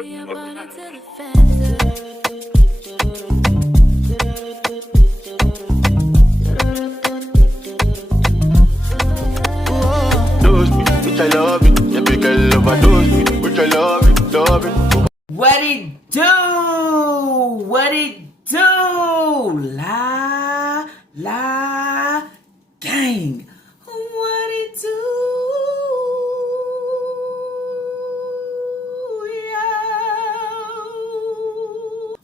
I love it. Yeah, big girl overdose me, which I love it, love it. What it do? What it do? La gang. What it do? Yo.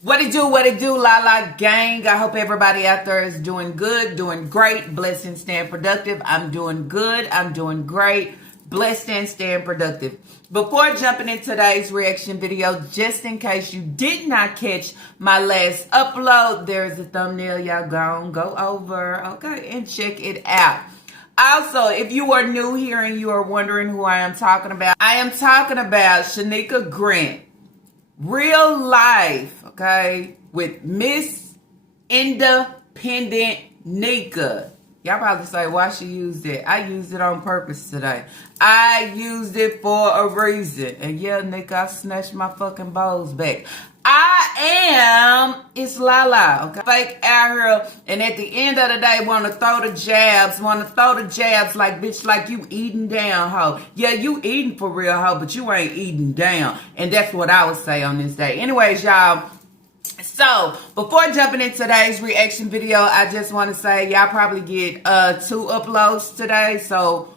What it do? What it do? La gang. I hope everybody out there is doing good, doing great, blessed and staying productive. I'm doing good. I'm doing great. Blessed and staying productive. Before jumping into today's reaction video, just in case you did not catch my last upload, there's a thumbnail. Y'all go over, okay, and check it out. Also, if you are new here and you are wondering who I am talking about, I am talking about Shanika Grant. Real life, okay, with Miss Independent Nika. Y'all probably say, why she used it? I used it on purpose today. I used it for a reason. And yeah, Nick, I snatched my fucking bowls back. It's Lala, okay? Fake out here, and at the end of the day, want to throw the jabs, like, bitch, like you eating down, ho. Yeah, you eating for real, ho, but you ain't eating down. And that's what I would say on this day. Anyways, y'all. So, before jumping into today's reaction video, I just want to say y'all probably get 2 uploads today. So,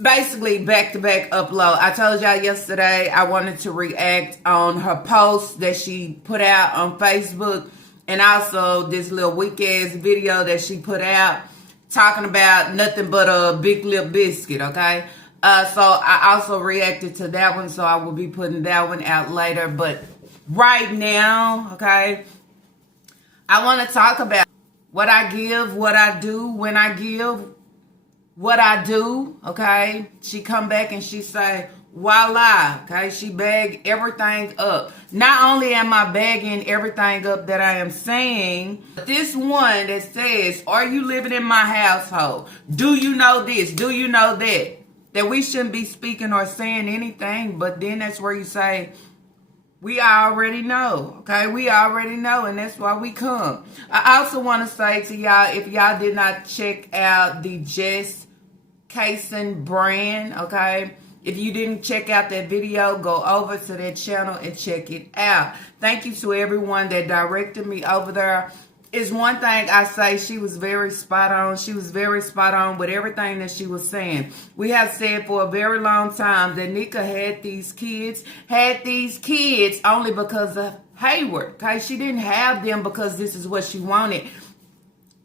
basically, back-to-back upload. I told y'all yesterday I wanted to react on her post that she put out on Facebook. And also this little weak-ass video that she put out talking about nothing but a big lip biscuit, okay? So, I also reacted to that one. So, I will be putting that one out later. But right now, okay, I want to talk about what I give, what I do, when I give, what I do, okay? She come back and she say, voila, okay? She bag everything up. Not only am I bagging everything up that I am saying, but this one that says, are you living in my household? Do you know this? Do you know that? That we shouldn't be speaking or saying anything, but then that's where you say, we already know, okay? We already know, and that's why we come. I also want to say to y'all, if y'all did not check out the Jess Kaysen brand, okay? If you didn't check out that video, go over to that channel and check it out. Thank you to everyone that directed me over there. It's one thing I say, she was very spot on. She was very spot on with everything that she was saying. We have said for a very long time that Nika had these kids only because of Hayward, okay? She didn't have them because this is what she wanted.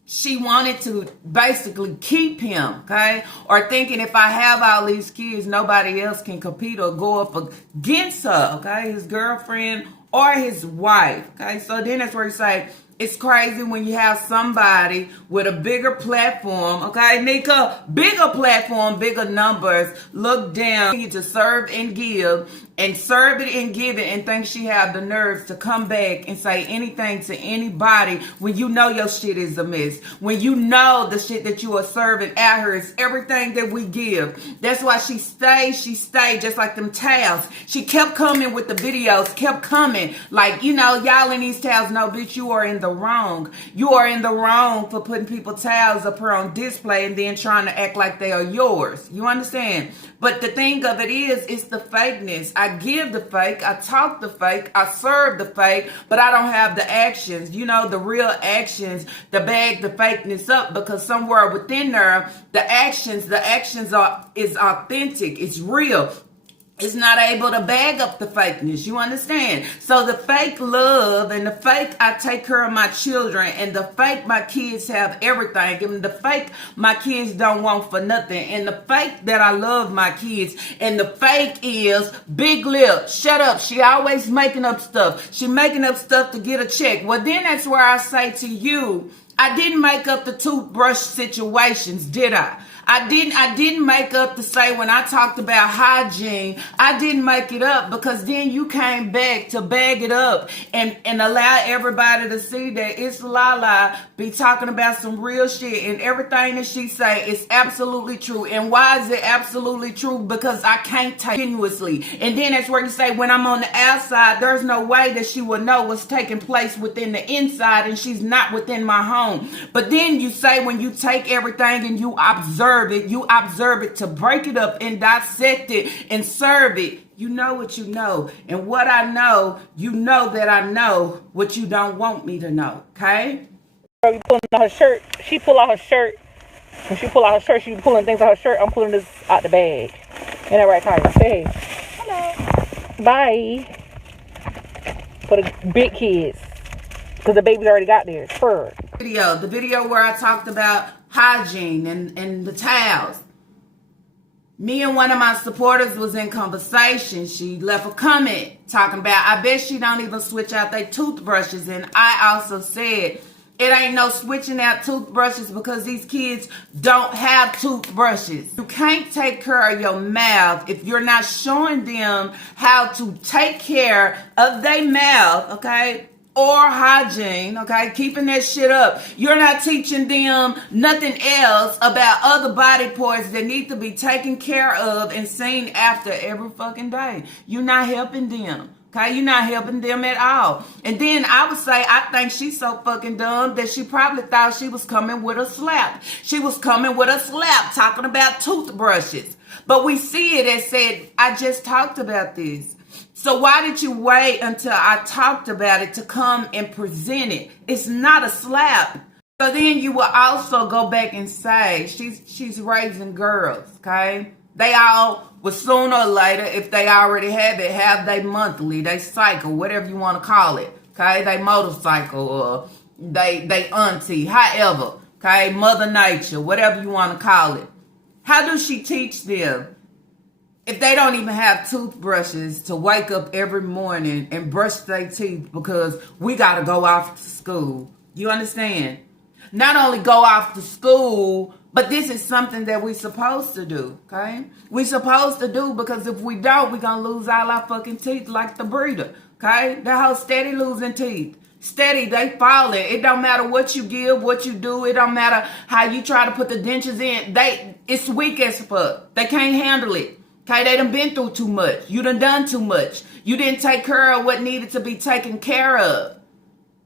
She wanted to basically keep him, okay? Or thinking if I have all these kids, nobody else can compete or go up against her, okay? His girlfriend or his wife, okay? So then that's where you say, it's crazy when you have somebody with a bigger platform, okay, Nika? Bigger platform, bigger numbers, look down to serve and give, and serve it and give it, and think she have the nerves to come back and say anything to anybody when you know your shit is a mess. When you know the shit that you are serving out here is everything that we give. That's why she stayed just like them towels. She kept coming with the videos, kept coming. Like, you know, y'all in these towels, no, bitch, you are in the wrong. You are in the wrong for putting people's towels up here on display and then trying to act like they are yours. You understand? But the thing of it is, it's the fakeness. I give the fake, I talk the fake, I serve the fake, but I don't have the actions, you know, the real actions to bag the fakeness up, because somewhere within there, the actions is authentic, it's real. It's not able to bag up the fakeness. You understand? So the fake love and the fake I take care of my children, and the fake my kids have everything, and the fake my kids don't want for nothing, and the fake that I love my kids, and the fake is big lip. Shut up. She always making up stuff. She making up stuff to get a check. Well, then that's where I say to you, I didn't make up the toothbrush situations, did I? I didn't make up to say when I talked about hygiene, I didn't make it up because then you came back to bag it up and allow everybody to see that it's Lala be talking about some real shit and everything that she say is absolutely true. And why is it absolutely true? Because I can't take continuously. And then that's where you say when I'm on the outside, there's no way that she will know what's taking place within the inside and she's not within my home. But then you say when you take everything and you observe it to break it up and dissect it and serve it. You know what you know. And what I know, you know that I know what you don't want me to know. Okay? Pulling out her shirt. She pull out her shirt. When she pull out her shirt, she pulling things out her shirt. I'm pulling this out the bag. Ain't that right, Kyra? Say hey. Hello. Bye. For the big kids. Because the babies already got theirs. Fur. The video where I talked about hygiene and the towels. Me and one of my supporters was in conversation. She left a comment talking about, I bet she don't even switch out their toothbrushes. And I also said, it ain't no switching out toothbrushes because these kids don't have toothbrushes. You can't take care of your mouth if you're not showing them how to take care of their mouth, okay? Or hygiene, okay? Keeping that shit up. You're not teaching them nothing else about other body parts that need to be taken care of and seen after every fucking day. You're not helping them. Okay, you're not helping them at all. And then I would say, I think she's so fucking dumb that she probably thought she was coming with a slap. She was coming with a slap talking about toothbrushes. But we see it as said, I just talked about this. So why did you wait until I talked about it to come and present it? It's not a slap. So then you will also go back and say, she's raising girls, okay? They all will sooner or later, if they already have they monthly, they cycle, whatever you want to call it, okay? They motorcycle or they auntie, however, okay? Mother Nature, whatever you want to call it. How does she teach them? If they don't even have toothbrushes to wake up every morning and brush their teeth because we got to go off to school. You understand? Not only go off to school, but this is something that we're supposed to do, okay? We're supposed to do because if we don't, we're going to lose all our fucking teeth like the breeder, okay? That whole steady losing teeth. Steady, they falling. It don't matter what you give, what you do. It don't matter how you try to put the dentures in. It's weak as fuck. They can't handle it. Okay, they done been through too much. You done too much. You didn't take care of what needed to be taken care of.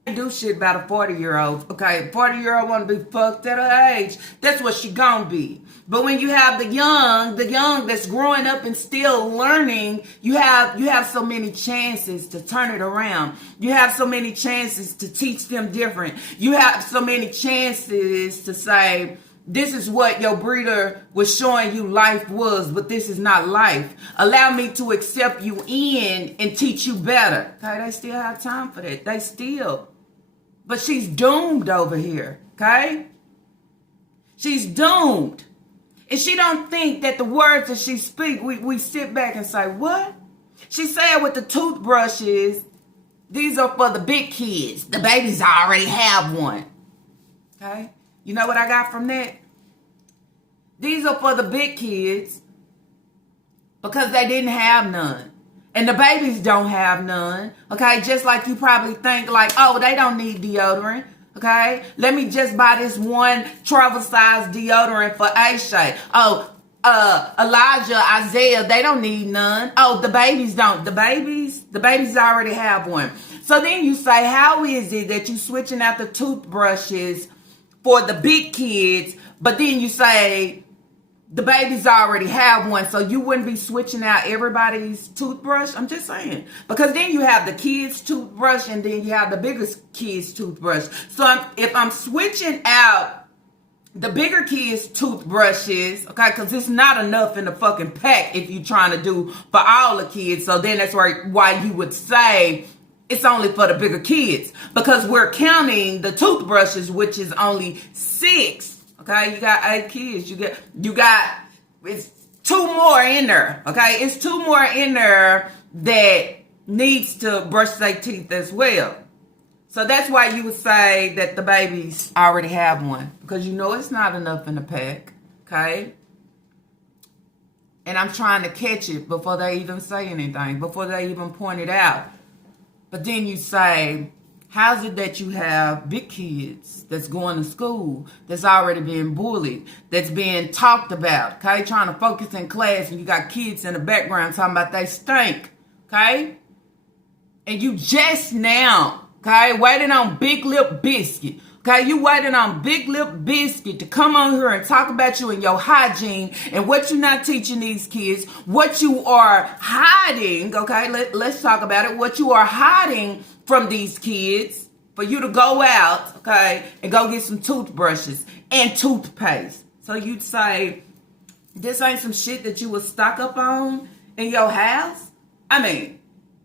Do shit about a 40-year-old. Okay, 40-year-old want to be fucked at her age. That's what she gonna be. But when you have the young that's growing up and still learning, you have so many chances to turn it around. You have so many chances to teach them different. You have so many chances to say, this is what your breeder was showing you life was, but this is not life. Allow me to accept you in and teach you better. Okay, they still have time for that. They still. But she's doomed over here, okay? She's doomed. And she don't think that the words that she speak, we sit back and say, what? She said with the toothbrushes, these are for the big kids. The babies already have one. Okay? You know what I got from that? These are for the big kids because they didn't have none. And the babies don't have none. Okay? Just like you probably think like, oh, they don't need deodorant. Okay? Let me just buy this one travel size deodorant for Aisha. Oh, Elijah, Isaiah, they don't need none. Oh, the babies don't. The babies already have one. So then you say, how is it that you switching out the toothbrushes for the big kids, but then you say the babies already have one, so you wouldn't be switching out everybody's toothbrush? I'm just saying. Because then you have the kids' toothbrush and then you have the biggest kids' toothbrush. So if I'm switching out the bigger kids' toothbrushes, okay, because it's not enough in the fucking pack if you're trying to do for all the kids. So then that's why you would say it's only for the bigger kids, because we're counting the toothbrushes, which is only 6. Okay, you got 8 kids. You got it's 2 more in there. Okay, it's 2 more in there that needs to brush their teeth as well. So that's why you would say that the babies already have one, because you know it's not enough in the pack. okay? And I'm trying to catch it before they even say anything, before they even point it out. But then you say, how's it that you have big kids that's going to school, that's already being bullied, that's being talked about, okay? Trying to focus in class, and you got kids in the background talking about they stink, okay? And you just now, okay, waiting on Big Lip Biscuit. Okay, you waiting on Big Lip Biscuit to come on here and talk about you and your hygiene and what you're not teaching these kids, what you are hiding, okay? Let's talk about it. What you are hiding from these kids for you to go out, okay, and go get some toothbrushes and toothpaste. So you'd say, this ain't some shit that you would stock up on in your house? I mean,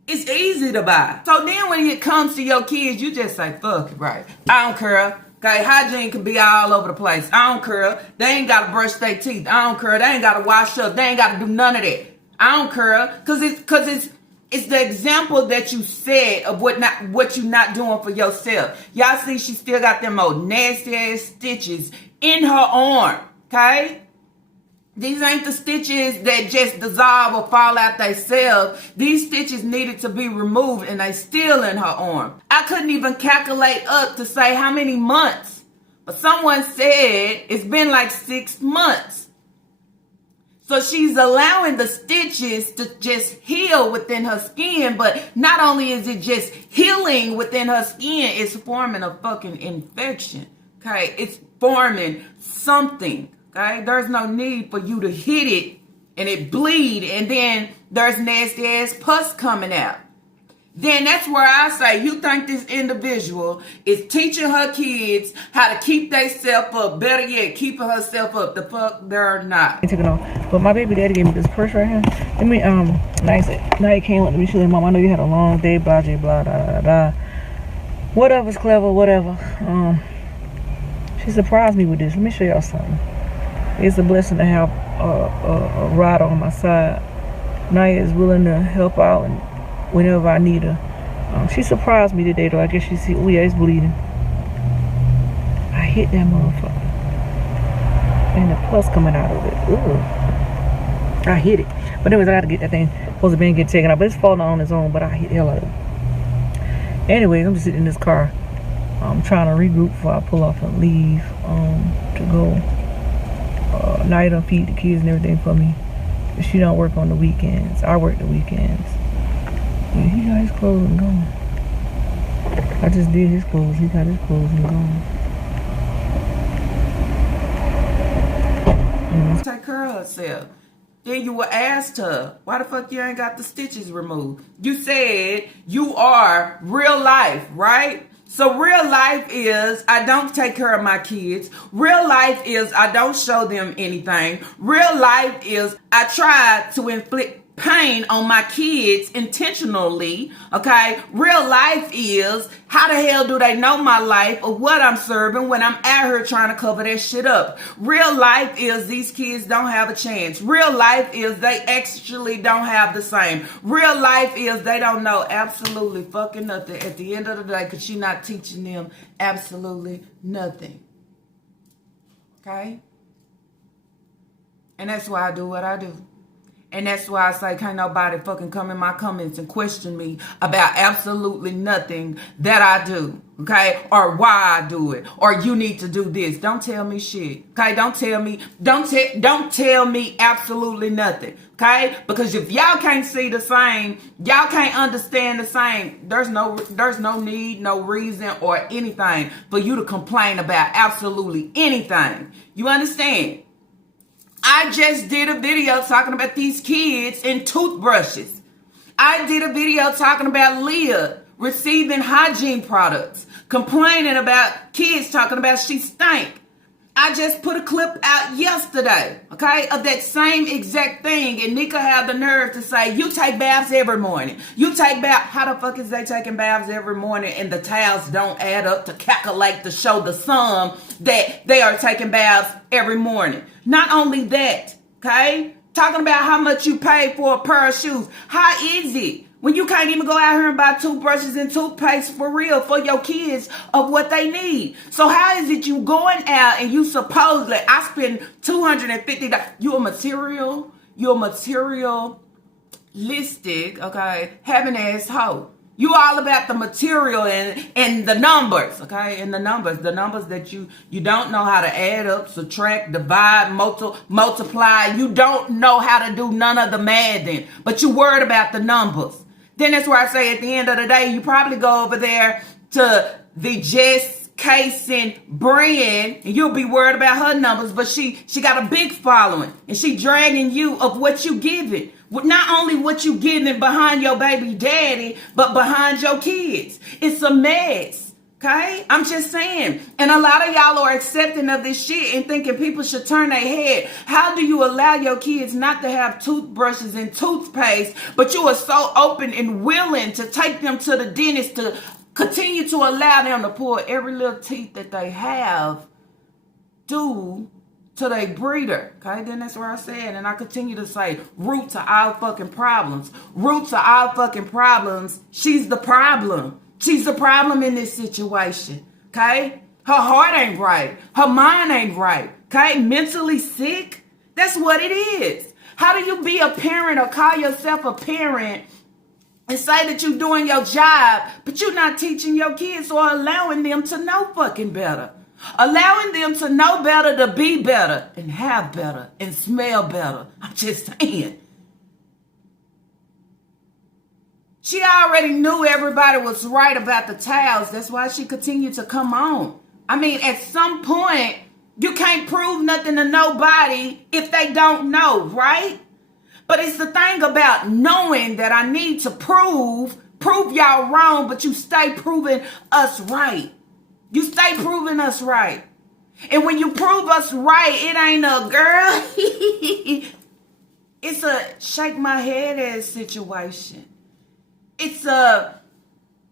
it's easy to buy. So then when it comes to your kids, you just say, fuck it, right? I don't care. Okay, hygiene can be all over the place. I don't care. They ain't got to brush their teeth. I don't care. They ain't got to wash up. They ain't got to do none of that. I don't care. Cause it's the example that you said of what you not doing for yourself. Y'all see she still got them old nasty ass stitches in her arm. Okay? These ain't the stitches that just dissolve or fall out themselves. These stitches needed to be removed, and they still in her arm. I couldn't even calculate up to say how many months. But someone said it's been like 6 months. So she's allowing the stitches to just heal within her skin. But not only is it just healing within her skin, it's forming a fucking infection. Okay? It's forming something. Okay? There's no need for you to hit it and it bleed and then there's nasty ass pus coming out. Then that's where I say, you think this individual is teaching her kids how to keep themselves up. Better yet, keeping herself up. The fuck they're not. I took it off. But my baby daddy gave me this purse right here. Let me, now he came up to me, she said, Mom, I know you had a long day, blah, blah, blah, blah, blah. Whatever's clever, whatever. She surprised me with this. Let me show y'all something. It's a blessing to have a rider on my side. Naya is willing to help out and whenever I need her. She surprised me today though. I guess she see, oh yeah, it's bleeding. I hit that motherfucker. And the pus coming out of it. Ugh. I hit it. But anyways, I gotta get that thing supposed to be and get taken out. But it's falling on its own, but I hit the hell out of it. Anyways, I'm just sitting in this car. I'm trying to regroup before I pull off and leave to go. Naya don't feed the kids and everything for me. But she don't work on the weekends. I work the weekends. Yeah, he got his clothes and gone. I just did his clothes. He got his clothes and gone. Take care of herself. Then you were asked her, why the fuck you ain't got the stitches removed? You said you are real life, right? So real life is I don't take care of my kids. Real life is I don't show them anything. Real life is I try to inflict pain on my kids intentionally, okay? Real life is how the hell do they know my life or what I'm serving when I'm out here trying to cover that shit up? Real life is these kids don't have a chance. Real life is they actually don't have the same. Real life is they don't know absolutely fucking nothing at the end of the day because you're not teaching them absolutely nothing. Okay? And that's why I do what I do. And that's why I say can't nobody fucking come in my comments and question me about absolutely nothing that I do, okay? Or why I do it, or you need to do this. Don't tell me shit, okay? Don't tell me absolutely nothing, okay? Because if y'all can't see the same, y'all can't understand the same, there's no need, no reason, or anything for you to complain about absolutely anything. You understand? I just did a video talking about these kids and toothbrushes. I did a video talking about Leah receiving hygiene products, complaining about kids talking about she stank. I just put a clip out yesterday, okay, of that same exact thing. And Nika had the nerve to say, you take baths every morning. You take baths. How the fuck is they taking baths every morning and the towels don't add up to calculate to show the sum that they are taking baths every morning? Not only that, okay, talking about how much you pay for a pair of shoes. How is it When you can't even go out here and buy toothbrushes and toothpaste for real for your kids of what they need. So how is it you going out and you supposedly, I spend $250, you're a materialistic, okay, having ass hoe. You all about the material and the numbers, okay? And the numbers that you don't know how to add up, subtract, divide, multiply. You don't know how to do none of the mathing, but you worried about the numbers. Then that's where I say at the end of the day, you probably go over there to the Jess Casing brand and you'll be worried about her numbers, but she got a big following and she dragging you of what you giving. Not only what you giving behind your baby daddy, but behind your kids. It's a mess. Okay? I'm just saying. And a lot of y'all are accepting of this shit and thinking people should turn their head. How do you allow your kids not to have toothbrushes and toothpaste, but you are so open and willing to take them to the dentist to continue to allow them to pull every little teeth that they have due to their breeder? Okay, then that's where I said, and I continue to say, root to all fucking problems. Root to all fucking problems. She's the problem. She's the problem in this situation. Okay? Her heart ain't right. Her mind ain't right. Okay? Mentally sick. That's what it is. How do you be a parent or call yourself a parent and say that you're doing your job, but you're not teaching your kids or allowing them to know fucking better? Allowing them to know better, to be better, and have better, and smell better. I'm just saying. She already knew everybody was right about the towels. That's why she continued to come on. I mean, at some point, you can't prove nothing to nobody if they don't know, right? But it's the thing about knowing that I need to prove y'all wrong, but you stay proving us right. You stay proving us right. And when you prove us right, it ain't a girl. It's a shake my head ass situation. It's a,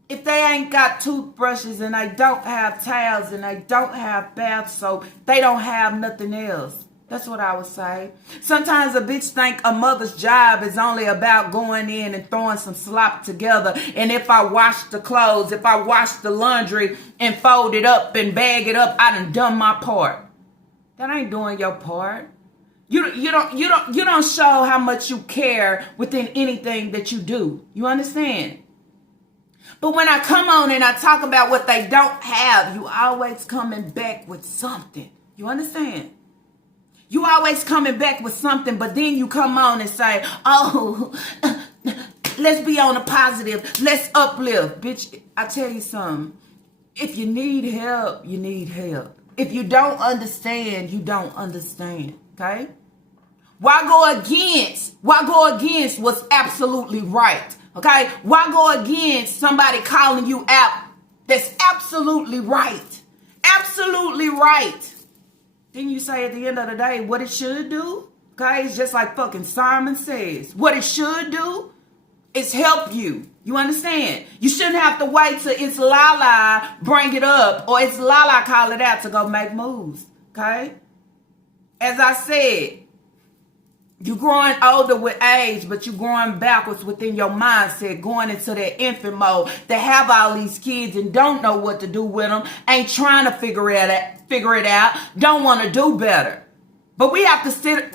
if they ain't got toothbrushes and they don't have towels and they don't have bath soap, they don't have nothing else. That's what I would say. Sometimes a bitch think a mother's job is only about going in and throwing some slop together. And if I wash the clothes, if I wash the laundry and fold it up and bag it up, I done my part. That ain't doing your part. You don't show how much you care within anything that you do. You understand? But when I come on and I talk about what they don't have, you always coming back with something. You understand? You always coming back with something, but then you come on and say, oh, let's be on a positive. Let's uplift. Bitch, I tell you something. If you need help, you need help. If you don't understand, you don't understand. Okay? Why go against what's absolutely right? Okay? Why go against somebody calling you out that's absolutely right? Absolutely right. Then you say at the end of the day what it should do. Okay? It's just like fucking Simon says. What it should do is help you. You understand? You shouldn't have to wait till it's Lala bring it up or it's Lala call it out to go make moves. Okay? As I said, you're growing older with age, but you're growing backwards within your mindset, going into that infant mode to have all these kids and don't know what to do with them, ain't trying to figure it out, don't want to do better. But we have to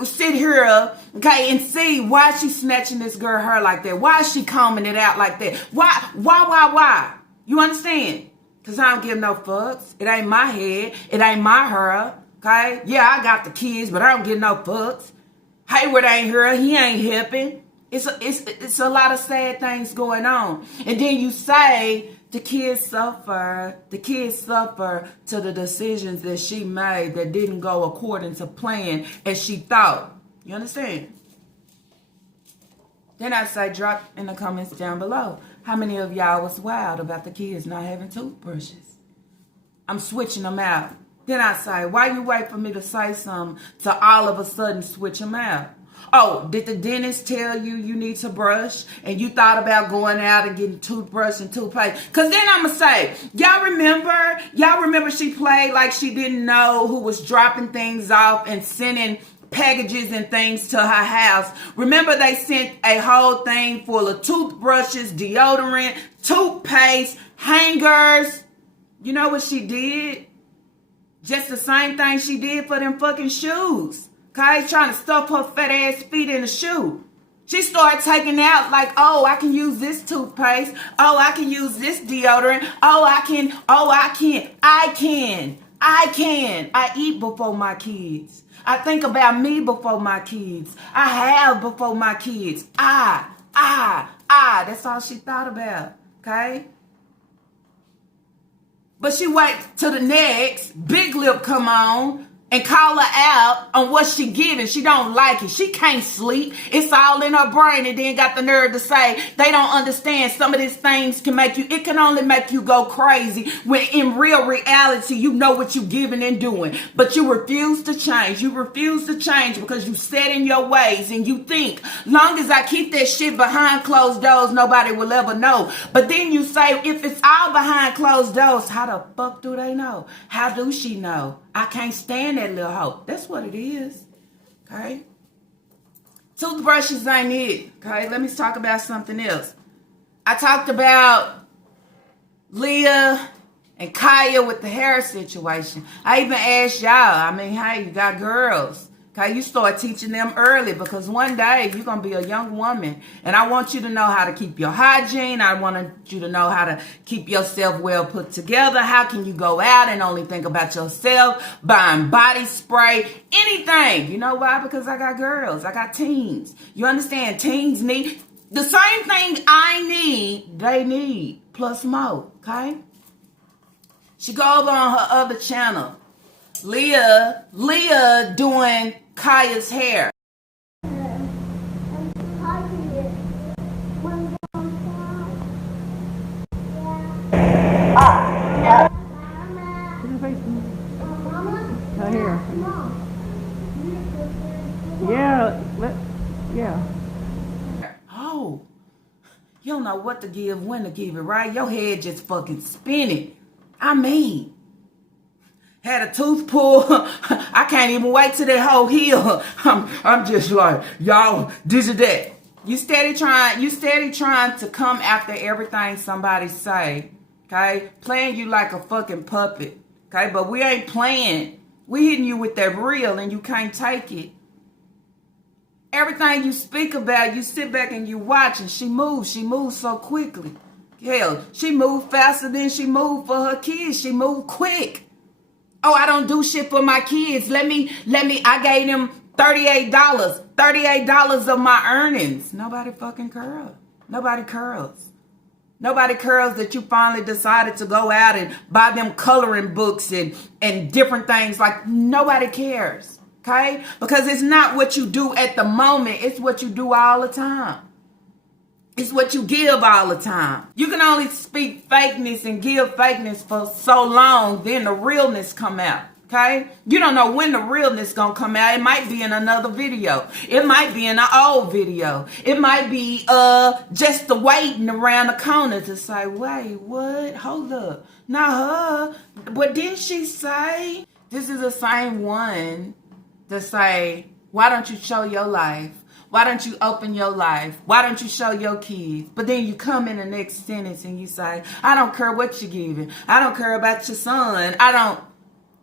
sit here, okay, and see why she's snatching this girl hair like that. Why is she combing it out like that? Why? You understand? Because I don't give no fucks. It ain't my head. It ain't my hair, okay? Yeah, I got the kids, but I don't give no fucks. Hayward ain't here. He ain't helping. It's a lot of sad things going on. And then you say the kids suffer to the decisions that she made that didn't go according to plan as she thought. You understand? Then I say drop in the comments down below. How many of y'all was wild about the kids not having toothbrushes? I'm switching them out. Then I say, why you wait for me to say something to all of a sudden switch them out? Oh, did the dentist tell you need to brush and you thought about going out and getting toothbrush and toothpaste? Because then I'm going to say, y'all remember she played like she didn't know who was dropping things off and sending packages and things to her house. Remember, they sent a whole thing full of toothbrushes, deodorant, toothpaste, hangers. You know what she did? Just the same thing she did for them fucking shoes. Okay? Trying to stuff her fat ass feet in a shoe. She started taking out like, oh, I can use this toothpaste. Oh, I can use this deodorant. I can. I eat before my kids. I think about me before my kids. I have before my kids. That's all she thought about. Okay? But she wait till the next big lip come on and call her out on what she giving. She don't like it. She can't sleep. It's all in her brain, and then got the nerve to say they don't understand some of these things can make you, it can only make you go crazy when in real reality you know what you giving and doing. But you refuse to change. You refuse to change because you set in your ways and you think, long as I keep that shit behind closed doors, nobody will ever know. But then you say, if it's all behind closed doors, how the fuck do they know? How do she know? I can't stand that little hoe. That's what it is. Okay? Toothbrushes ain't it. Okay? Let me talk about something else. I talked about Leah and Kaya with the hair situation. I even asked y'all, I mean, hey, you got girls. Okay, you start teaching them early because one day you're going to be a young woman. And I want you to know how to keep your hygiene. I want you to know how to keep yourself well put together. How can you go out and only think about yourself, buying body spray, anything? You know why? Because I got girls. I got teens. You understand? Teens need the same thing I need, they need, plus more. Okay? She go over on her other channel. Leah doing Kaya's hair. Oh, you don't know what to give, when to give it, right? Your head just fucking spinning. I mean, had a tooth pull. I can't even wait till that whole heal. I'm just like, y'all, this is that. You steady trying to come after everything somebody say. Okay? Playing you like a fucking puppet. Okay? But we ain't playing. We hitting you with that real and you can't take it. Everything you speak about, you sit back and you watch and she moves so quickly. Hell, she moved faster than she moved for her kids. She moved quick. Oh, I don't do shit for my kids. Let me, I gave them $38 of my earnings. Nobody fucking curls. Nobody curls. Nobody curls that you finally decided to go out and buy them coloring books and different things. Like, nobody cares. Okay? Because it's not what you do at the moment. It's what you do all the time. It's what you give all the time. You can only speak fakeness and give fakeness for so long, then the realness come out. Okay? You don't know when the realness gonna come out. It might be in another video. It might be in an old video. It might be just the waiting around the corner to say, wait, what? Hold up. Not her. What did she say? This is the same one to say, why don't you show your life? Why don't you open your life? Why don't you show your kids? But then you come in the next sentence and you say, I don't care what you're giving. I don't care about your son.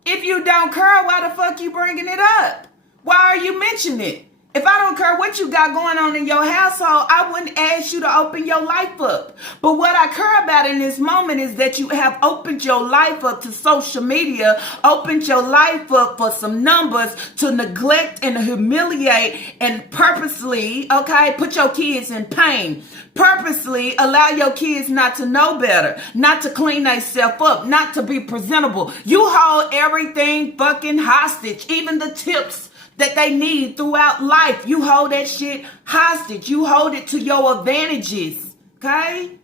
If you don't care, why the fuck you bringing it up? Why are you mentioning it? If I don't care what you got going on in your household, I wouldn't ask you to open your life up. But what I care about in this moment is that you have opened your life up to social media, opened your life up for some numbers to neglect and humiliate and purposely, okay, put your kids in pain. Purposely allow your kids not to know better, not to clean themselves up, not to be presentable. You hold everything fucking hostage, even the tips that they need throughout life. You hold that shit hostage. You hold it to your advantages. Okay?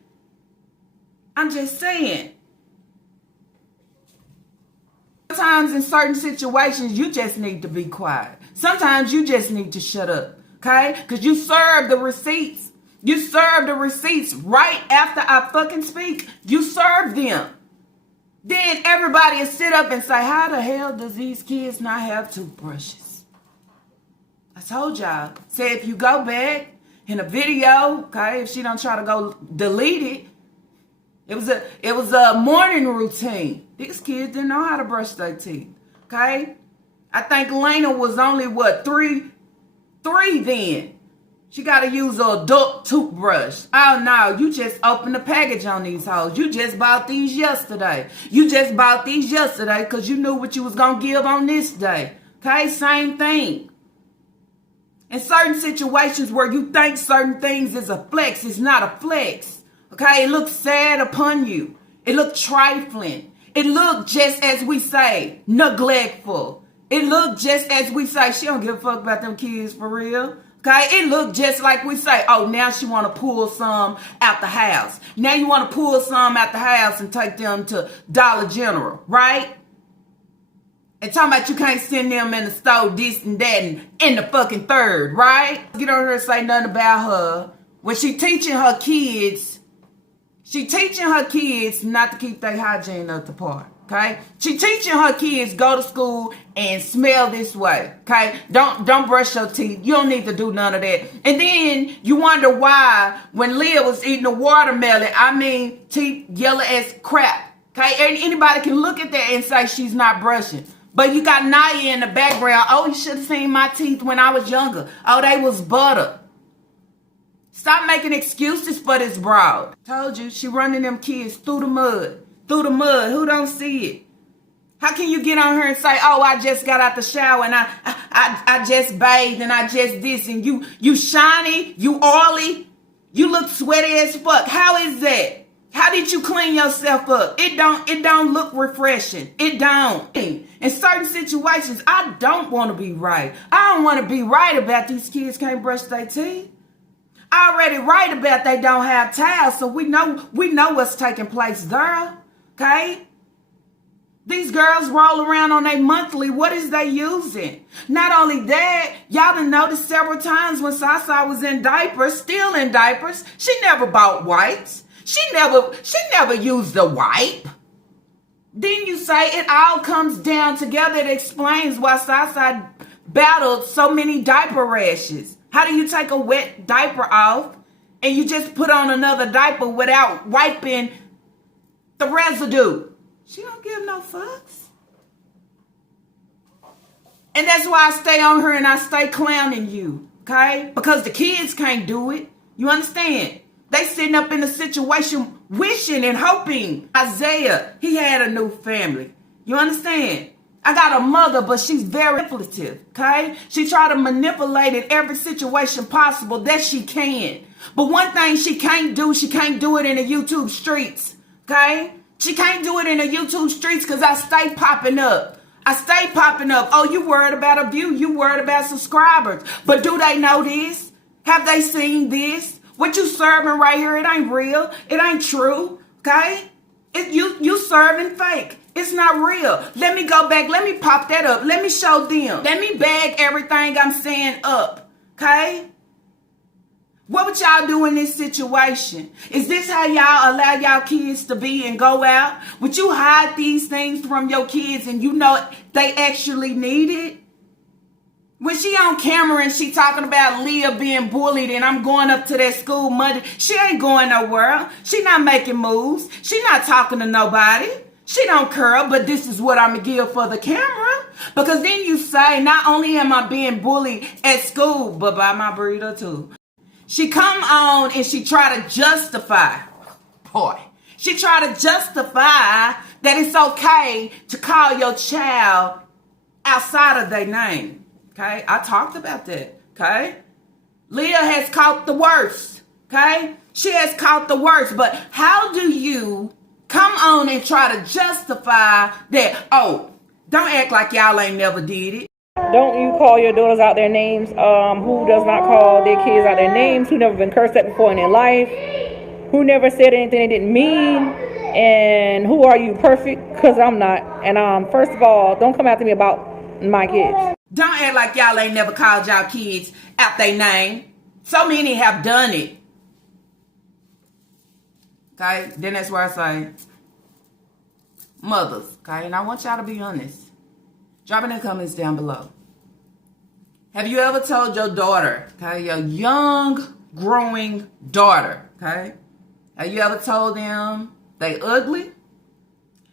I'm just saying. Sometimes in certain situations, you just need to be quiet. Sometimes you just need to shut up. Okay? Because you serve the receipts. You serve the receipts right after I fucking speak. You serve them. Then everybody will sit up and say, how the hell does these kids not have toothbrushes? I told y'all. Say if you go back in a video, okay, if she don't try to go delete it, it was a morning routine. These kids didn't know how to brush their teeth. Okay? I think Lena was only three then. She gotta use an adult toothbrush. Oh no, you just opened the package on these hoes. You just bought these yesterday. You just bought these yesterday because you knew what you was gonna give on this day. Okay, same thing. In certain situations where you think certain things is a flex, it's not a flex. Okay, it looks sad upon you. It looked trifling. It looked just as we say, neglectful. It looked just as we say, she don't give a fuck about them kids for real. Okay, it looked just like we say, oh, now she want to pull some out the house. Now you want to pull some out the house and take them to Dollar General, right? And talking about you can't send them in the store, this and that, and in the fucking third, right? Get on her and say nothing about her. When she teaching her kids not to keep their hygiene up to par. Okay? She teaching her kids go to school and smell this way. Okay? Don't brush your teeth. You don't need to do none of that. And then you wonder why when Leah was eating the watermelon, teeth yellow as crap. Okay? And anybody can look at that and say she's not brushing. But you got Naya in the background. Oh, you should have seen my teeth when I was younger. Oh, they was butter. Stop making excuses for this broad. Told you, she running them kids through the mud. Through the mud. Who don't see it? How can you get on her and say, oh, I just got out the shower and I just bathed and I just this and you shiny, you oily, you look sweaty as fuck. How is that? How did you clean yourself up? It don't look refreshing. It don't. In certain situations, I don't want to be right. I don't want to be right about these kids can't brush their teeth. I already right about they don't have towels, so we know what's taking place there. Okay? These girls roll around on their monthly. What is they using? Not only that, y'all done noticed several times when Sasa was in diapers, still in diapers, she never bought wipes. She never used a wipe. Then you say it all comes down together. It explains why Sasa battled so many diaper rashes. How do you take a wet diaper off and you just put on another diaper without wiping the residue? She don't give no fucks. And that's why I stay on her and I stay clowning you, okay? Because the kids can't do it. You understand? They sitting up in a situation wishing and hoping. Isaiah, he had a new family. You understand? I got a mother, but she's very manipulative, okay? She try to manipulate in every situation possible that she can. But one thing she can't do it in the YouTube streets, okay? She can't do it in the YouTube streets because I stay popping up. Oh, you worried about a view. You worried about subscribers. But do they know this? Have they seen this? What you serving right here, it ain't real. It ain't true, okay? You serving fake. It's not real. Let me go back. Let me pop that up. Let me show them. Let me bag everything I'm saying up, okay? What would y'all do in this situation? Is this how y'all allow y'all kids to be and go out? Would you hide these things from your kids and you know they actually need it? When she on camera and she talking about Leah being bullied and I'm going up to that school Monday, she ain't going nowhere. She not making moves. She not talking to nobody. She don't curl, but this is what I'm going to give for the camera. Because then you say, not only am I being bullied at school, but by my breeder too. She come on and she try to justify, she try to justify that it's okay to call your child outside of their name. Okay, I talked about that, okay? Leah has caught the worst, okay? She has caught the worst, but how do you come on and try to justify that, oh, don't act like y'all ain't never did it. Don't you call your daughters out their names? Who does not call their kids out their names? Who never been cursed at before in their life? Who never said anything they didn't mean? And who are you, perfect? Because I'm not. And first of all, don't come after me about my kids. Don't act like y'all ain't never called y'all kids out their name. So many have done it. Okay, then that's where I say, mothers, okay? And I want y'all to be honest. Drop in the comments down below. Have you ever told your daughter, okay, your young, growing daughter, okay? Have you ever told them they ugly?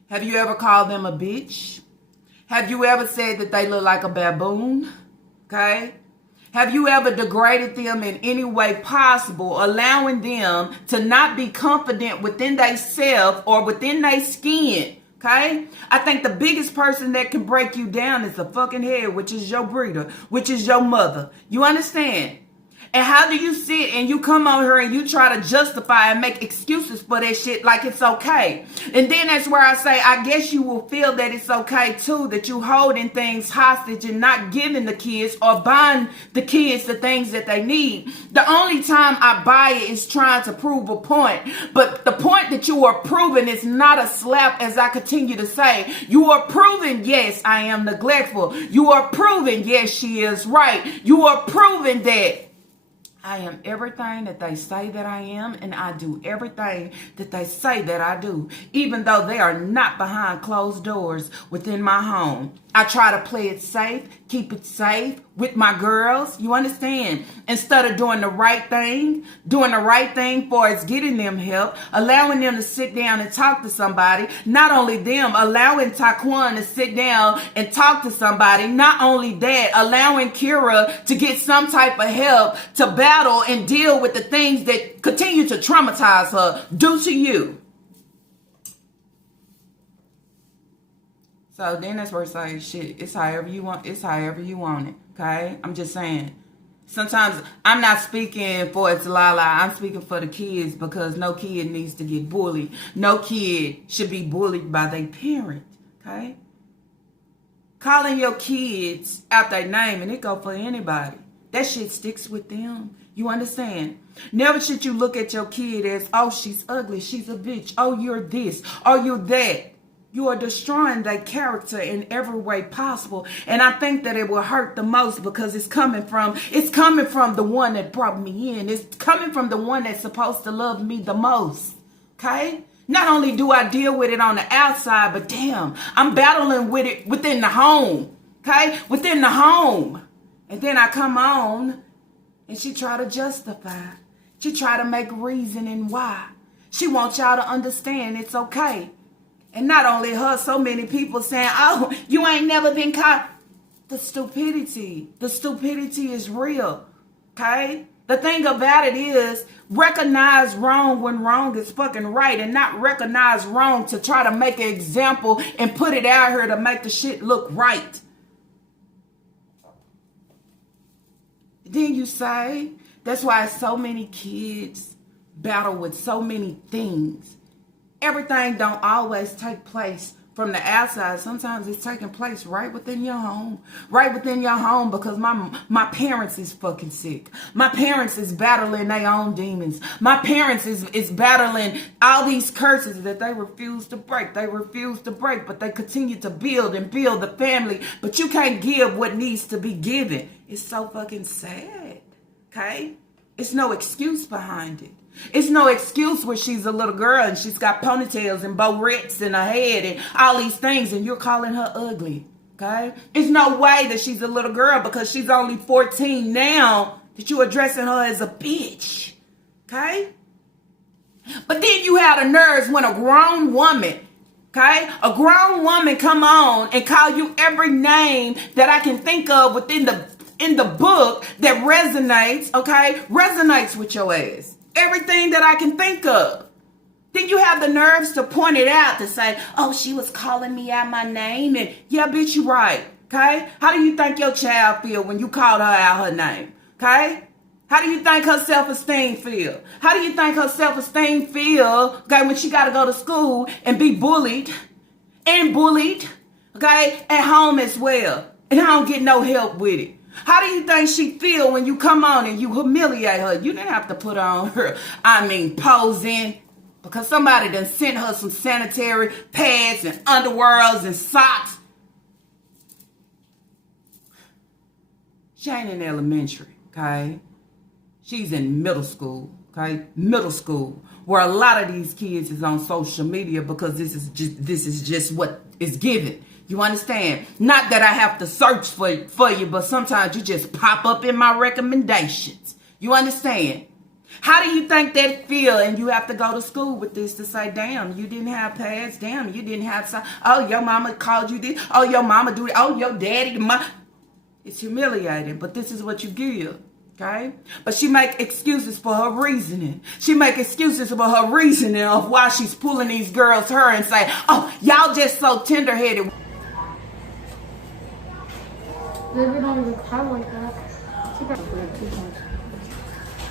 Have you ever called them a bitch? Have you ever said that they look like a baboon? Okay? Have you ever degraded them in any way possible, allowing them to not be confident within themselves or within their skin? Okay? I think the biggest person that can break you down is the fucking head, which is your breeder, which is your mother. You understand? And how do you sit and you come on here and you try to justify and make excuses for that shit like it's okay? And then that's where I say, I guess you will feel that it's okay too, that you holding things hostage and not giving the kids or buying the kids the things that they need. The only time I buy it is trying to prove a point. But the point that you are proving is not a slap, as I continue to say. You are proving, yes, I am neglectful. You are proving, yes, she is right. You are proving that I am everything that they say that I am, and I do everything that they say that I do, even though they are not behind closed doors within my home. I try to play it safe, keep it safe with my girls, you understand? Instead of doing the right thing for is getting them help, allowing them to sit down and talk to somebody. Not only them, allowing Taquan to sit down and talk to somebody. Not only that, allowing Kira to get some type of help to battle and deal with the things that continue to traumatize her due to you. So then that's where I say, shit, it's however you want it, okay? I'm just saying. Sometimes I'm not speaking for it's Lala, I'm speaking for the kids, because no kid needs to get bullied. No kid should be bullied by their parent, okay? Calling your kids out their name, and it go for anybody. That shit sticks with them. You understand? Never should you look at your kid as, oh, she's ugly, she's a bitch, oh, you're this, oh, you're that. You are destroying their character in every way possible. And I think that it will hurt the most because it's coming from the one that brought me in. It's coming from the one that's supposed to love me the most. Okay? Not only do I deal with it on the outside, but damn, I'm battling with it within the home. Okay? Within the home. And then I come on and she try to justify. She try to make reasoning why. She wants y'all to understand it's okay. And not only her, so many people saying, oh, you ain't never been caught. The stupidity is real, okay? The thing about it is, recognize wrong when wrong is fucking right, and not recognize wrong to try to make an example and put it out here to make the shit look right. Then you say, that's why so many kids battle with so many things. Everything don't always take place from the outside. Sometimes it's taking place right within your home. Right within your home, because my parents is fucking sick. My parents is battling their own demons. My parents is battling all these curses that they refuse to break. They refuse to break, but they continue to build and build the family. But you can't give what needs to be given. It's so fucking sad, okay? It's no excuse behind it. It's no excuse where she's a little girl and she's got ponytails and barrettes in her head and all these things, and you're calling her ugly, okay? It's no way that she's a little girl because she's only 14 now that you're addressing her as a bitch, okay? But then you have the nerves when a grown woman, okay? A grown woman come on and call you every name that I can think of in the book that resonates, okay? Resonates with your ass. Everything that I can think of. Then you have the nerves to point it out, to say, oh, she was calling me out my name. And yeah, bitch, you right. Okay? How do you think your child feel when you called her out her name? Okay? How do you think her self-esteem feel? How do you think her self-esteem feel, okay, when she got to go to school and be bullied, okay, at home as well, and I don't get no help with it? How do you think she feel when you come on and you humiliate her? You didn't have to put on her, posing, because somebody done sent her some sanitary pads and underwears and socks. She ain't in elementary, okay? She's in middle school, okay? Middle school, where a lot of these kids is on social media because this is just what is given. You understand? Not that I have to search for you, but sometimes you just pop up in my recommendations. You understand? How do you think that feel? And you have to go to school with this to say, damn, you didn't have pads. Damn, you didn't have some. Oh, your mama called you this. Oh, your mama do it. Oh, your daddy. It's humiliating, but this is what you give. Okay? But she make excuses for her reasoning. She make excuses for her reasoning of why she's pulling these girls' hair and say, oh, y'all just so tender-headed. Everybody was kind of like that. She got too much.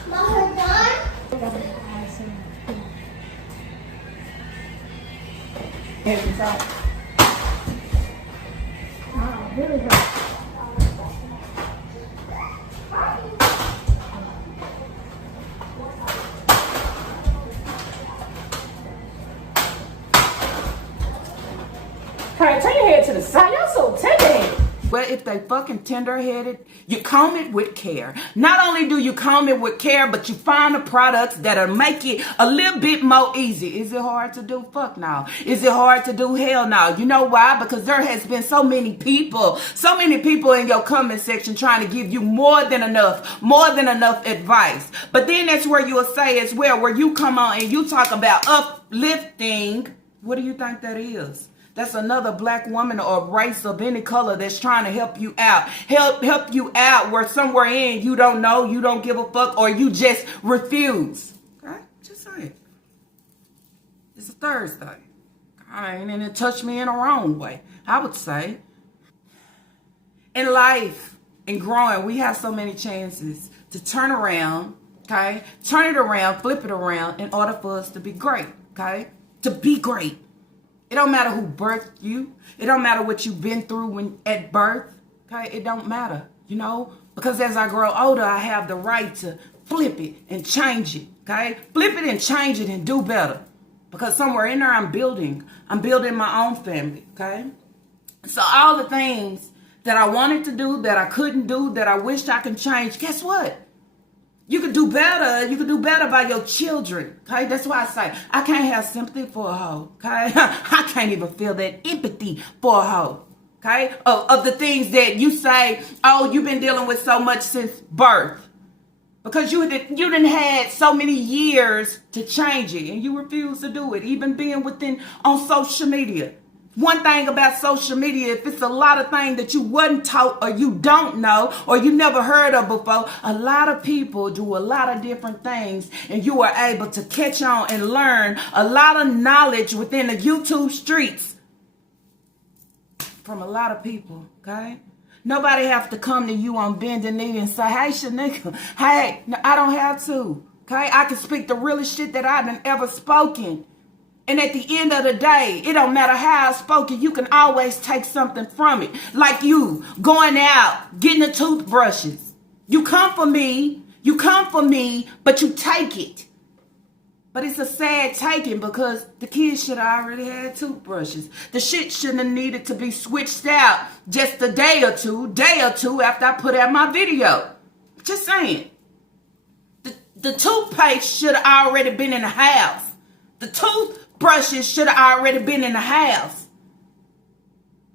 Mom, her done? It's out. Wow, really hurt. Alright, turn your head to the side. Y'all so tender. Well, if they fucking tender-headed, you comb it with care. Not only do you comb it with care, but you find the products that'll make it a little bit more easy. Is it hard to do? Fuck no. Is it hard to do? Hell no. You know why? Because there has been so many people in your comment section trying to give you more than enough advice. But then that's where you will say as well, where you come on and you talk about uplifting. What do you think that is? That's another black woman or race of any color that's trying to help you out. Help you out where somewhere in you don't know, you don't give a fuck, or you just refuse. Okay? Just saying. It's a Thursday. And it touched me in a wrong way, I would say. In life, in growing, we have so many chances to turn around, okay? Turn it around, flip it around in order for us to be great, okay? To be great. It don't matter who birthed you. It don't matter what you've been through at birth. Okay, it don't matter, you know? Because as I grow older, I have the right to flip it and change it, okay? Flip it and change it and do better. Because somewhere in there, I'm building my own family, okay? So all the things that I wanted to do, that I couldn't do, that I wished I could change, guess what? You could do better. You could do better by your children. Okay, that's why I say I can't have sympathy for a hoe. Okay, I can't even feel that empathy for a hoe. Okay, of the things that you say. Oh, you've been dealing with so much since birth because you didn't had so many years to change it, and you refuse to do it. Even being on social media. One thing about social media, if it's a lot of things that you wasn't taught or you don't know or you never heard of before, a lot of people do a lot of different things and you are able to catch on and learn a lot of knowledge within the YouTube streets from a lot of people, okay? Nobody have to come to you on bending knee and say, hey, Shanika, hey, no, I don't have to, okay? I can speak the realest shit that I've been ever spoken. And at the end of the day, it don't matter how I spoke it, you can always take something from it. Like you going out, getting the toothbrushes. You come for me, but you take it. But it's a sad taking because the kids should have already had toothbrushes. The shit shouldn't have needed to be switched out just a day or two after I put out my video. Just saying. The toothpaste should have already been in the house. The toothbrushes should have already been in the house.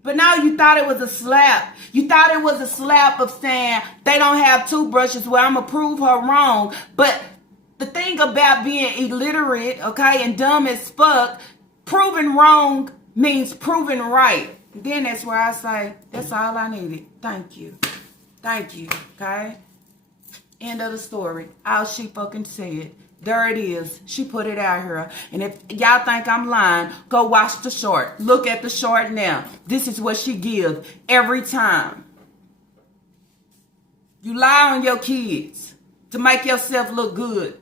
But now you thought it was a slap. You thought it was a slap of saying they don't have toothbrushes. Well, I'm going to prove her wrong. But the thing about being illiterate, okay, and dumb as fuck, proving wrong means proving right. Then that's where I say, that's all I needed. Thank you. Thank you, okay? End of the story. All she fucking said. There it is. She put it out here. And if y'all think I'm lying, go watch the short. Look at the short now. This is what she gives every time. You lie on your kids to make yourself look good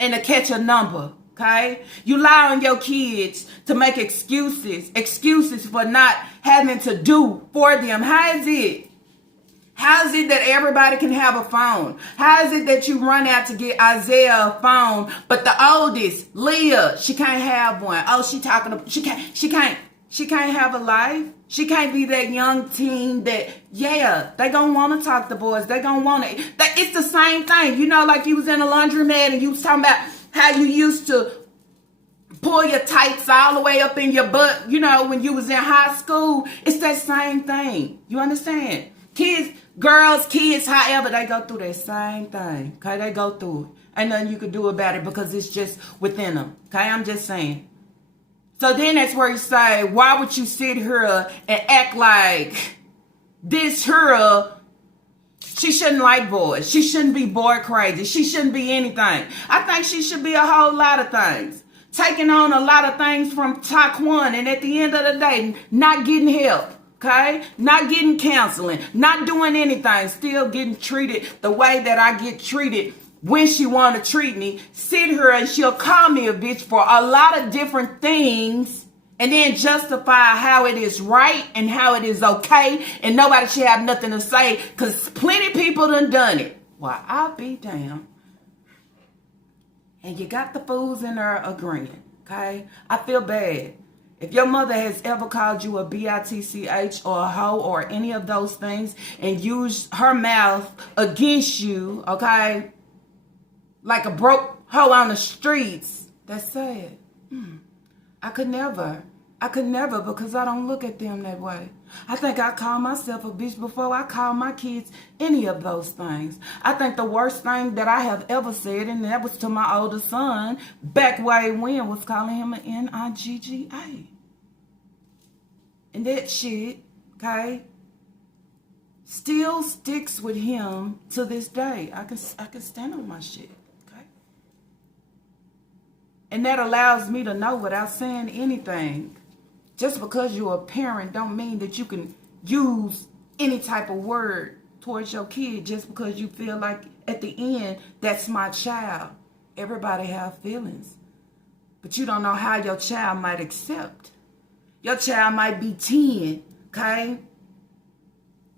and to catch a number, okay? You lie on your kids to make excuses for not having to do for them. How is it? How is it that everybody can have a phone? How is it that you run out to get Isaiah a phone, but the oldest, Leah, she can't have one? Oh, she can't have a life. She can't be that young teen that, yeah, they gonna want to talk to boys. They gonna want it. It's the same thing. You know, like you was in a laundromat and you was talking about how you used to pull your tights all the way up in your butt, you know, when you was in high school. It's that same thing. You understand? Kids, girls, kids, however, they go through that same thing. Okay, they go through it. Ain't nothing you can do about it because it's just within them. Okay, I'm just saying. So then that's where you say, why would you sit here and act like this here? She shouldn't like boys. She shouldn't be boy crazy. She shouldn't be anything. I think she should be a whole lot of things. Taking on a lot of things from Taekwon, and at the end of the day, not getting help. Okay? Not getting counseling. Not doing anything. Still getting treated the way that I get treated when she want to treat me. Sit here and she'll call me a bitch for a lot of different things and then justify how it is right and how it is okay and nobody should have nothing to say because plenty of people done it. Well, I'll be damned. And you got the fools in there agreeing, okay? I feel bad. If your mother has ever called you a bitch or a hoe or any of those things and used her mouth against you, okay, like a broke hoe on the streets, that's sad. I could never because I don't look at them that way. I think I call myself a bitch before I call my kids any of those things. I think the worst thing that I have ever said, and that was to my older son, back way when, was calling him an Nigga. And that shit, okay, still sticks with him to this day. I can stand on my shit, okay? And that allows me to know without saying anything. Just because you're a parent don't mean that you can use any type of word towards your kid just because you feel like at the end, that's my child. Everybody have feelings. But you don't know how your child might accept. Your child might be 10, okay?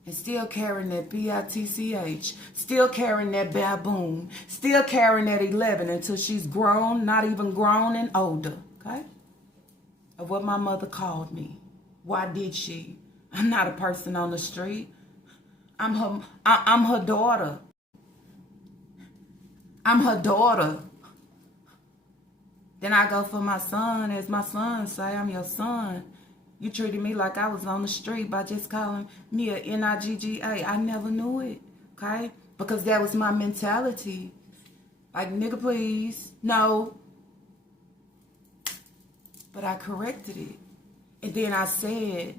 And still carrying that bitch, still carrying that baboon, still carrying that 11 until she's grown, not even grown and older, okay? Of what my mother called me. Why did she? I'm not a person on the street. I'm her daughter. I'm her daughter. Then I go for my son, as my son say, I'm your son. You treated me like I was on the street by just calling me a Nigga. I never knew it, okay? Because that was my mentality. Like, nigga, please, no. But I corrected it. And then I said,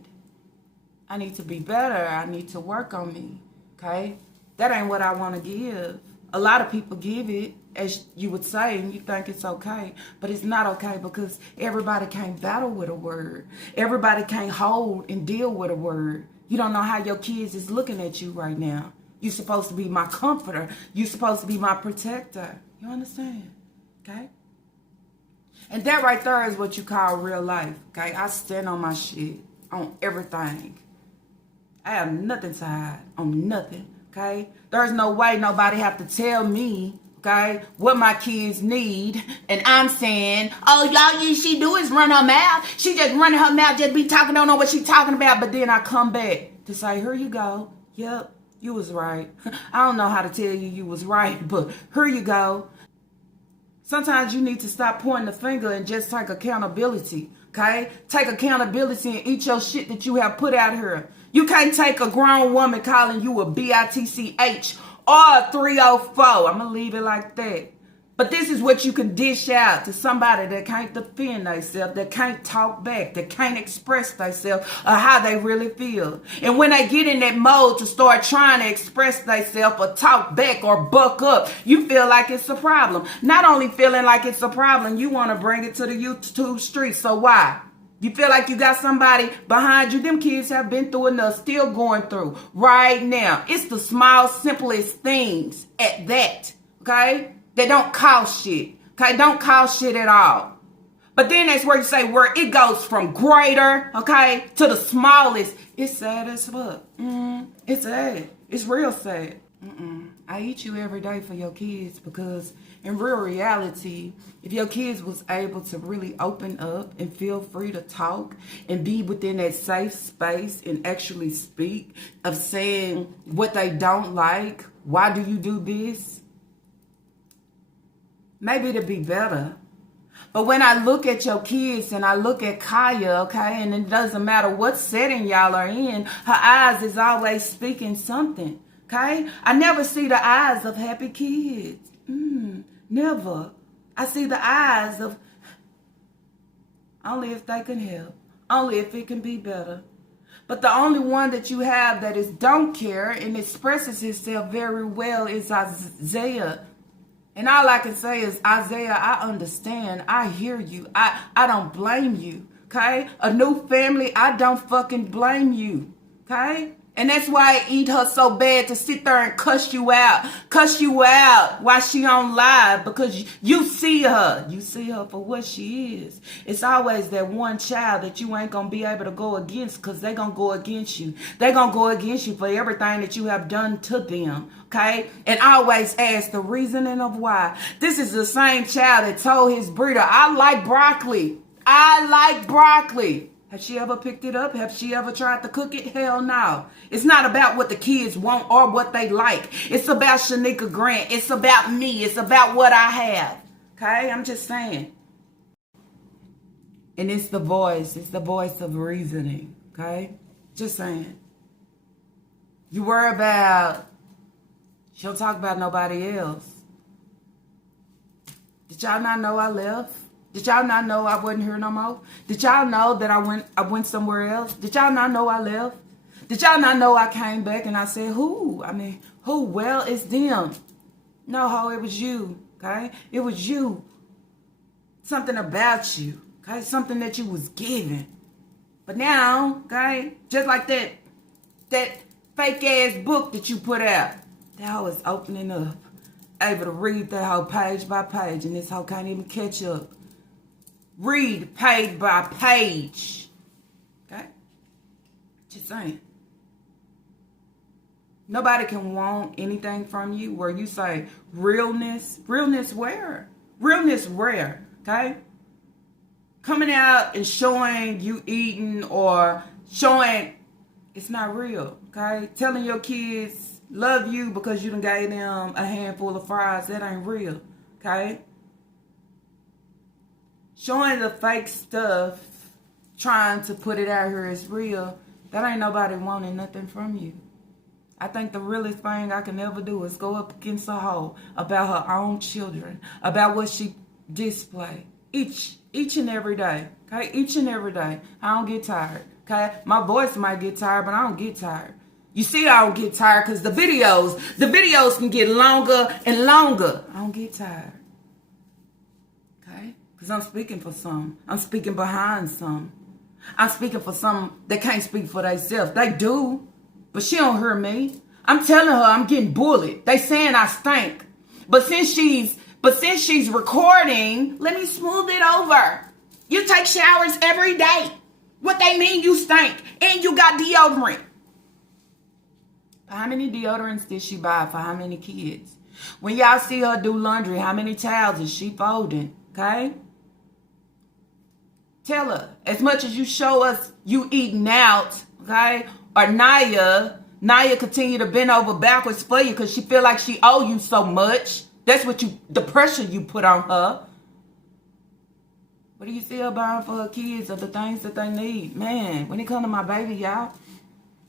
I need to be better. I need to work on me, okay? That ain't what I want to give. A lot of people give it, as you would say, and you think it's okay. But it's not okay because everybody can't battle with a word. Everybody can't hold and deal with a word. You don't know how your kids is looking at you right now. You're supposed to be my comforter. You're supposed to be my protector. You understand? Okay? And that right there is what you call real life, okay? I stand on my shit, on everything. I have nothing to hide, on nothing, okay? There's no way nobody have to tell me, okay, what my kids need. And I'm saying, oh, y'all, she do is run her mouth. She just running her mouth, just be talking, don't know what she talking about. But then I come back to say, here you go. Yep, you was right. I don't know how to tell you was right, but here you go. Sometimes you need to stop pointing the finger and just take accountability, okay? Take accountability and eat your shit that you have put out here. You can't take a grown woman calling you a bitch or a 304. I'm going to leave it like that. But this is what you can dish out to somebody that can't defend themselves, that can't talk back, that can't express themselves or how they really feel. And when they get in that mode to start trying to express themselves or talk back or buck up, you feel like it's a problem. Not only feeling like it's a problem, you want to bring it to the YouTube streets. So why? You feel like you got somebody behind you. Them kids have been through enough, still going through right now. It's the small, simplest things at that, okay? They don't cost shit, okay? Don't cost shit at all. But then that's where you say where it goes from greater, okay, to the smallest. It's sad as fuck. It's sad. It's real sad. I eat you every day for your kids because in real reality, if your kids was able to really open up and feel free to talk and be within that safe space and actually speak of saying what they don't like, why do you do this? Maybe it'd be better. But when I look at your kids and I look at Kaya, okay, and it doesn't matter what setting y'all are in, her eyes is always speaking something, okay? I never see the eyes of happy kids. Never. I see the eyes of only if they can help, only if it can be better. But the only one that you have that is don't care and expresses himself very well is Isaiah. And all I can say is, Isaiah, I understand. I hear you. I don't blame you. Okay? A new family, I don't fucking blame you. Okay? And that's why I eat her so bad to sit there and cuss you out while she on live, because you see her for what she is. It's always that one child that you ain't gonna be able to go against, because they gonna go against you. They gonna go against you for everything that you have done to them. Okay? And always ask the reasoning of why. This is the same child that told his breeder, I like broccoli. I like broccoli. Has she ever picked it up? Have she ever tried to cook it? Hell no. It's not about what the kids want or what they like. It's about Shanika Grant. It's about me. It's about what I have. Okay? I'm just saying. And it's the voice. It's the voice of reasoning. Okay? Just saying. You worry about, she'll talk about nobody else. Did y'all not know I left? Did y'all not know I wasn't here no more? Did y'all know that I went somewhere else? Did y'all not know I left? Did y'all not know I came back and I said, who? I mean, who? Well, it's them. No, ho, it was you, okay? It was you. Something about you, okay? Something that you was given. But now, okay, just like that fake-ass book that you put out, that hoe is opening up, able to read that hoe page by page, and this hoe can't even catch up. Read page by page. Okay? Just saying. Nobody can want anything from you where you say realness. Realness where? Realness where? Okay? Coming out and showing you eating or showing it's not real. Okay? Telling your kids love you because you done gave them a handful of fries. That ain't real. Okay? Showing the fake stuff, trying to put it out here as real, that ain't nobody wanting nothing from you. I think the realest thing I can ever do is go up against a hoe about her own children, about what she display each and every day. Okay, each and every day. I don't get tired. Okay, my voice might get tired, but I don't get tired. You see, I don't get tired because the videos can get longer and longer. I don't get tired. Because I'm speaking for some. I'm speaking behind some. I'm speaking for some that can't speak for themselves. They do, but she don't hear me. I'm telling her I'm getting bullied. They saying I stink. But since she's recording, let me smooth it over. You take showers every day. What they mean you stink. And you got deodorant. How many deodorants did she buy for how many kids? When y'all see her do laundry, how many towels is she folding? Okay? Tell her, as much as you show us you eating out, okay? Or Naya continue to bend over backwards for you because she feel like she owe you so much. That's what the pressure you put on her. What do you see her buying for her kids or the things that they need? Man, when it come to my baby, y'all,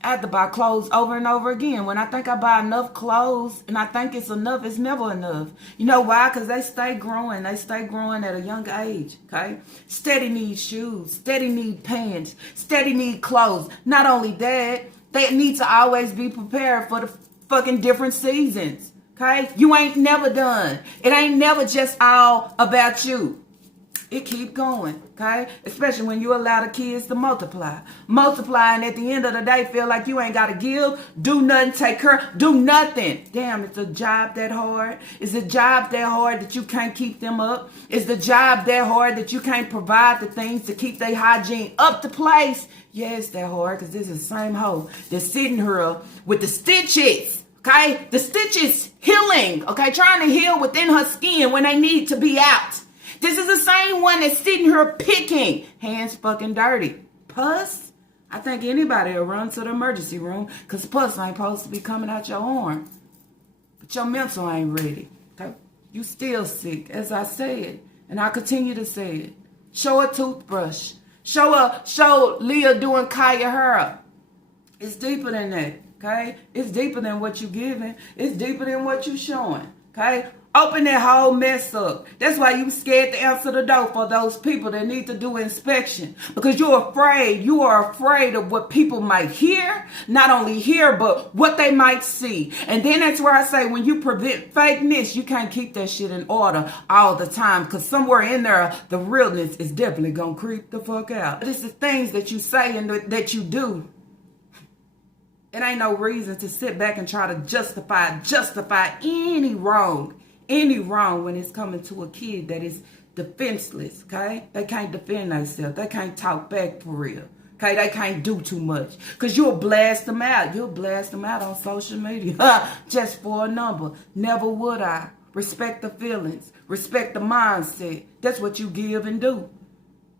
I have to buy clothes over and over again. When I think I buy enough clothes and I think it's enough, it's never enough. You know why? Because they stay growing. They stay growing at a young age, okay? Steady need shoes. Steady need pants. Steady need clothes. Not only that, they need to always be prepared for the fucking different seasons, okay? You ain't never done. It ain't never just all about you. It keep going, okay? Especially when you allow the kids to multiply. Multiply, and at the end of the day, feel like you ain't got to give, do nothing, take care, do nothing. Damn, it's a job that hard? Is the job that hard that you can't keep them up? Is the job that hard that you can't provide the things to keep their hygiene up to place? Yeah, it's that hard, because this is the same hoe that's sitting here with the stitches, okay? The stitches healing, okay? Trying to heal within her skin when they need to be out. This is the same one that's sitting here picking. Hands fucking dirty. Pus? I think anybody will run to the emergency room because pus ain't supposed to be coming out your arm. But your mental ain't ready. Okay? You still sick, as I said. And I continue to say it. Show a toothbrush. Show Leah doing Kaya hair. It's deeper than that, okay? It's deeper than what you giving. It's deeper than what you showing, okay? Open that whole mess up. That's why you scared to answer the door for those people that need to do inspection. Because you're afraid. You are afraid of what people might hear. Not only hear, but what they might see. And then that's where I say when you prevent fakeness, you can't keep that shit in order all the time. Because somewhere in there, the realness is definitely going to creep the fuck out. This is things that you say and that you do. It ain't no reason to sit back and try to justify any wrong when it's coming to a kid that is defenseless, okay? They can't defend themselves. They can't talk back for real, okay? They can't do too much because you'll blast them out. You'll blast them out on social media just for a number. Never would I. Respect the feelings. Respect the mindset. That's what you give and do,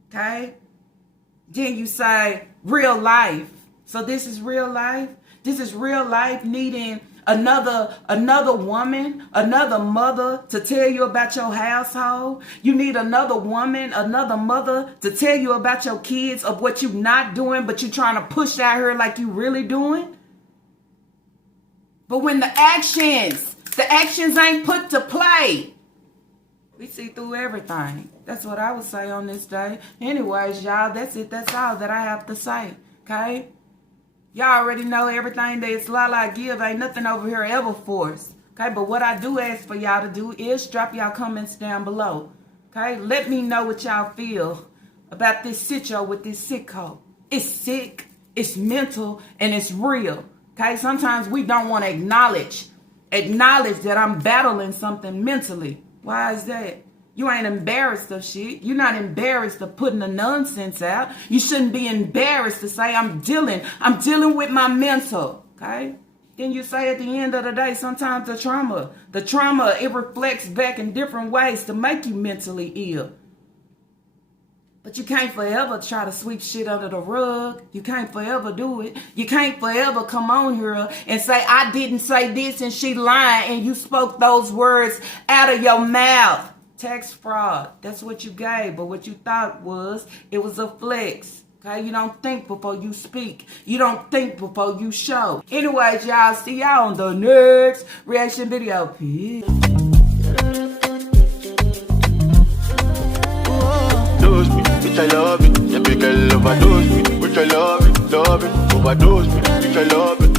okay? Then you say real life. So this is real life. This is real life needing another woman, another mother to tell you about your household. You need another woman, another mother to tell you about your kids of what you're not doing, but you're trying to push out here like you really doing. But when the actions ain't put to play, we see through everything. That's what I would say on this day. Anyways, y'all, that's it. That's all that I have to say, okay? Y'all already know everything that Lala give. Ain't nothing over here ever forced. Okay, but what I do ask for y'all to do is drop y'all comments down below. Okay, let me know what y'all feel about this sitcho with this sicko. It's sick, it's mental, and it's real. Okay, sometimes we don't want to acknowledge that I'm battling something mentally. Why is that? You ain't embarrassed of shit. You're not embarrassed of putting the nonsense out. You shouldn't be embarrassed to say I'm dealing with my mental, okay? Then you say at the end of the day, sometimes the trauma, it reflects back in different ways to make you mentally ill. But you can't forever try to sweep shit under the rug. You can't forever do it. You can't forever come on here and say, I didn't say this and she lying and you spoke those words out of your mouth. Tax fraud, that's what you gave, but what you thought was, it was a flex, okay? You don't think before you speak. You don't think before you show. Anyways, y'all, see y'all on the next reaction video. Peace. Overdose me, bitch, I love it. Yeah, big girl overdose me, bitch, I love it, overdose me, bitch, I love it.